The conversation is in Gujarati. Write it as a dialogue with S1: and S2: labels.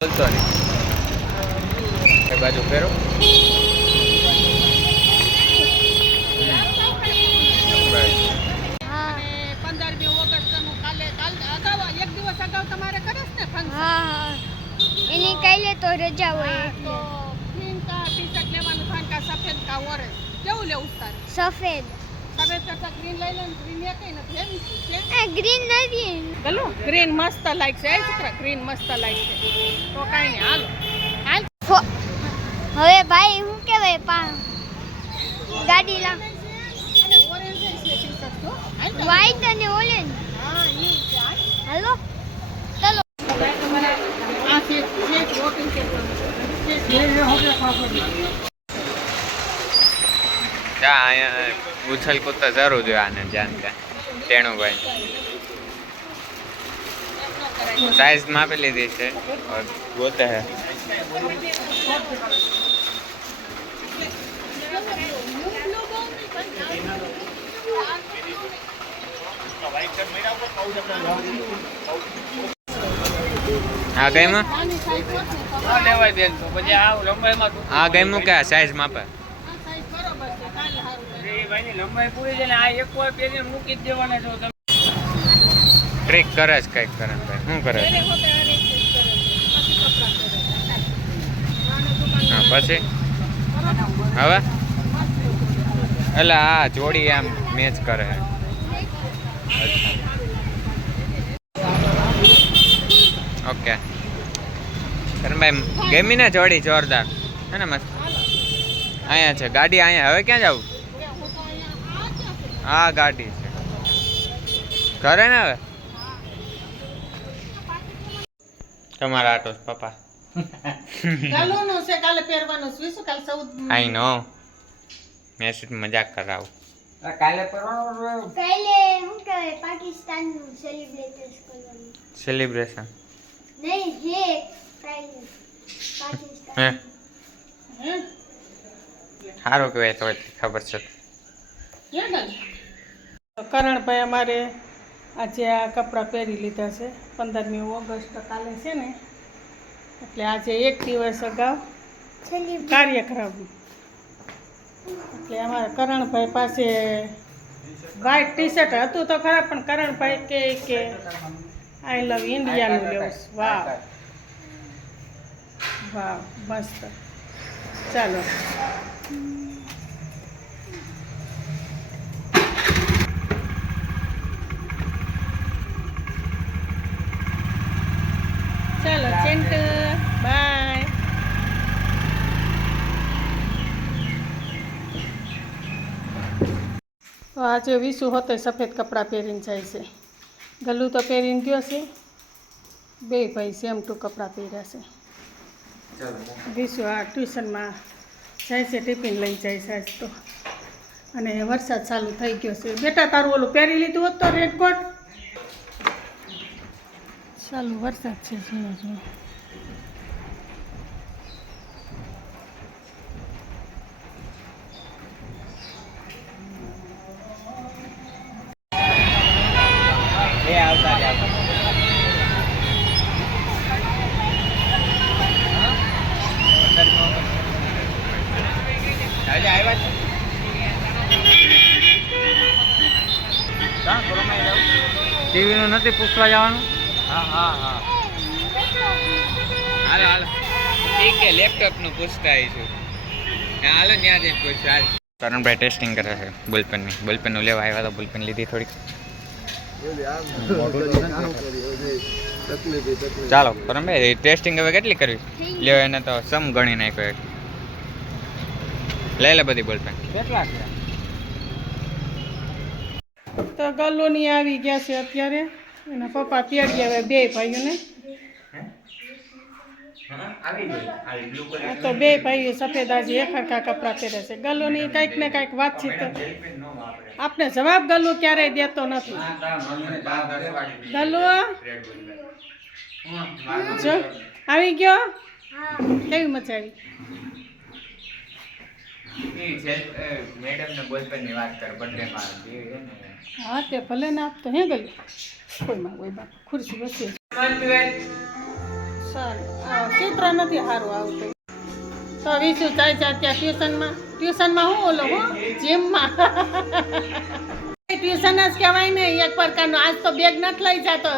S1: બોલતો નહીં એ બાજુ ફેરો. બસ.
S2: હા
S3: અને પંદરમી ઓગસ્ટનું કાલે કાલ અગાઉ એક દિવસ અગાઉ તમારે કરે ને
S2: હા હા એની કાલે તો રજા હોય
S3: સફેદ કા ઓરેન્જ. કેવું લેવું
S2: સફેદ.
S3: ગ્રીન લઈ લે ગ્રીન નથી ગલો ગ્રીન મસ્ત લાઈક છે એ છોકરા ગ્રીન મસ્ત લાઈક છે તો કાઈ નહીં હાલો
S2: હવે ભાઈ શું કેવાય પા ગાડી લા
S3: અને ઓરેન્જ છે ટી શર્ટ તો હાલ
S2: વ્હાઈટ અને ઓરેન્જ
S3: હા હાલ.
S2: ચલો
S3: આ છે છે વોકિંગ છે
S1: જા અહીંયા ઉછલ કૂદતા જરૂર જોઈએ આને ધ્યાન કે. તેણું ટેણુભાઈ સાઈઝ માપી લીધી છે. ગોતે હે. આ
S3: ગેમ ને
S4: આ લંબાઈમાં તો
S1: આ ગઈમાં કે સાઈઝ માપે
S3: આ સાઈઝ બરોબર છે કાલે સારું છે
S4: એ ભાઈની લંબાઈ પૂરી છે ને આ એક વાર પહેરીને મૂકી જ દેવાના છો તમે.
S1: ટ્રીક કરે છે કંઈક કરે ભાઈ શું કરે હા પછી? હવે? એટલે આ જોડી આમ મેચ કરે ઓકે. કરણભાઈ ગેમીને જોડી જોરદાર. હે ને મસ્ત? અહીંયા છે. ગાડી અહીંયા. હવે ક્યાં જવું?
S3: આ
S1: ગાડી છે. ઘરે ને હવે? તમારા આટો પપ્પા.
S3: ગાલોનું છે કાલે પહેરવાનું છે. શું કાલે ચૌદ?
S1: આઈ નો મેં મજાક કરાવું.
S4: કાલે પરવાનું
S2: કાલે કરવાનું.
S1: સેલિબ્રેશન
S2: નહીં હે પાકિસ્તાન.
S1: સારું કહેવાય તો ખબર છે.
S3: કરણભાઈ અમારે આજે આ કપડાં પહેરી લીધા છે. પંદરમી ઓગસ્ટ કાલે છે ને. એટલે આજે એક દિવસ અગાઉ કાર્યક્રમ. એટલે અમારા કરણભાઈ પાસે વ્હાઈટ ટી શર્ટ હતું તો ખરા પણ કરણભાઈ કે કે આઈ લવ ઇન્ડિયાનું લેવું. વાહ વાહ મસ્ત. ચાલો. ચેન્ટુ બાય તો આજે વિશુ હોતે સફેદ કપડાં પહેરીને જાય છે. ગલ્લું તો પહેરીને ગયો છે. બે ભાઈ સેમ ટુ કપડાં પહેર્યા છે. વિશુ આ ટ્યુશનમાં જાય છે, ટિફિન લઈ જાય છે આજ તો. અને વરસાદ ચાલુ થઈ ગયો છે. બેટા તારું ઓલું પહેરી લીધું હોત તો રેનકોટ ચાલુ વરસાદ છે ઝીણો ઝીણો
S1: ટીવીનું નથી પૂછવા જવાનું?
S4: હા હા હા.
S1: હાલો હાલો. ઠીક છે લેપટોપનું પૂછતા આવીશું હા, હાલો ત્યાં જઈને પૂછશું હાલ. કરણભાઈ ટેસ્ટિંગ કરે છે બુલપેનની. બુલપેનનું લેવા આવ્યા તો બુલપેન લીધી થોડીક. ચાલો કરણભાઈ ટેસ્ટિંગ હવે કેટલી કરવી? લેવા એને તો સમ ગણી નાખ્યો એક. લઈ લે બધી બોલપેન.
S4: કેટલા છે?
S3: તો ગલ્લોની આવી ગયા છે અત્યારે. એના પપ્પા તેડી આવે બે ભાઈઓને. આ તો બે ભાઈઓ સફેદ આજે એકરખા કપડાં પહેરે છે. ગલ્લોની કંઈક ને કંઈક વાતચીત આપને જવાબ ગલ્લો ક્યારેય દેતો નથી. ગલ્લો જો આવી ગયો? કેવી મજા આવી? ભલે ને આપતો હે ચિત્ર નથી સારું આવતું. તો વિશુ જાય છે અત્યારે ટ્યુશનમાં? ટ્યુશનમાં હું ઓલો, હું, જીમમાં. ટ્યુશન જ કહેવાય ને, એક પ્રકારનો. આજ તો બેગ નથી લઈ જતો.